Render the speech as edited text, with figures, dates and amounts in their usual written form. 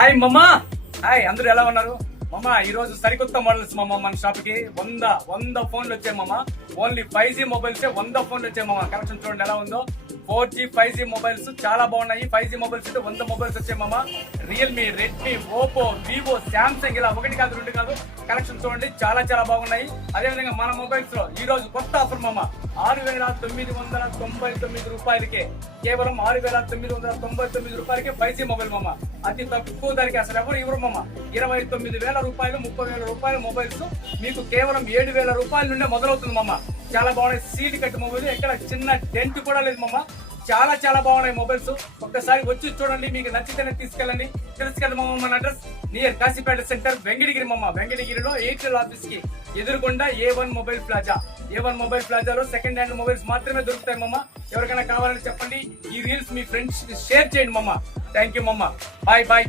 Hi మమ్మా. Hi, అందరూ ఎలా ఉన్నారు మమ్మా? ఈ రోజు సరికొత్త మోడల్స్ మమ్మా మన షాప్ కి 100 ఫోన్లు వచ్చాయి మమ్మా. ఓన్లీ 5G మొబైల్స్ 100 ఫోన్లు వచ్చాయి మమ్మా. కలెక్షన్ చూడండి ఎలా ఉందో. 4G 5G మొబైల్స్ చాలా బాగున్నాయి. 5G మొబైల్స్ అయితే 100 మొబైల్స్ వచ్చాయి మమ్మా. Realme, Redmi, Oppo, Vivo, Samsung ఇలా 1 కాదు 2 కాదు కలెక్షన్ చూడండి చాలా చాలా బాగున్నాయి. అదే విధంగా మన మొబైల్స్ లో ఈ రోజు కొత్త ఆఫర్ మమ్మా. 6,999 రూపాయలకే, కేవలం 6,999 రూపాయలకే 5G మొబైల్ మమ్మా. అతి తక్కువ ధరకి అసలు ఎవరు ఇవ్వరు మమ్మ. 29,000 రూపాయలు, 30,000 రూపాయల మొబైల్స్ మీకు కేవలం 7,000 రూపాయల నుండే మొదలవుతుంది మమ్మ. చాలా బాగున్నాయి. సీట్ కట్ మొబైల్, ఎక్కడ చిన్న డెంట్ కూడా లేదు మమ్మ. చాలా చాలా బాగున్నాయి మొబైల్స్. ఒక్కసారి వచ్చి చూడండి, మీకు నచ్చితేనే తీసుకెళ్ళండి. తెలుసు కదా మమ్మ మన address near Kasipeta centre, Venkatagiri మమ్మ. వెంకటగిరిలో ఎయిర్టెల్ ఆఫీస్ కి ఎదురుకుండా A1 mobile plaza. A1 mobile ప్లాజాలో సెకండ్ హ్యాండ్ మొబైల్స్ మాత్రమే దొరుకుతాయి మమ్మ. ఎవరికైనా కావాలని చెప్పండి. ఈ రీల్స్ మీ ఫ్రెండ్స్ షేర్ చేయండి మమ్మ. థ్యాంక్ యూ మమ్మ. Bye bye.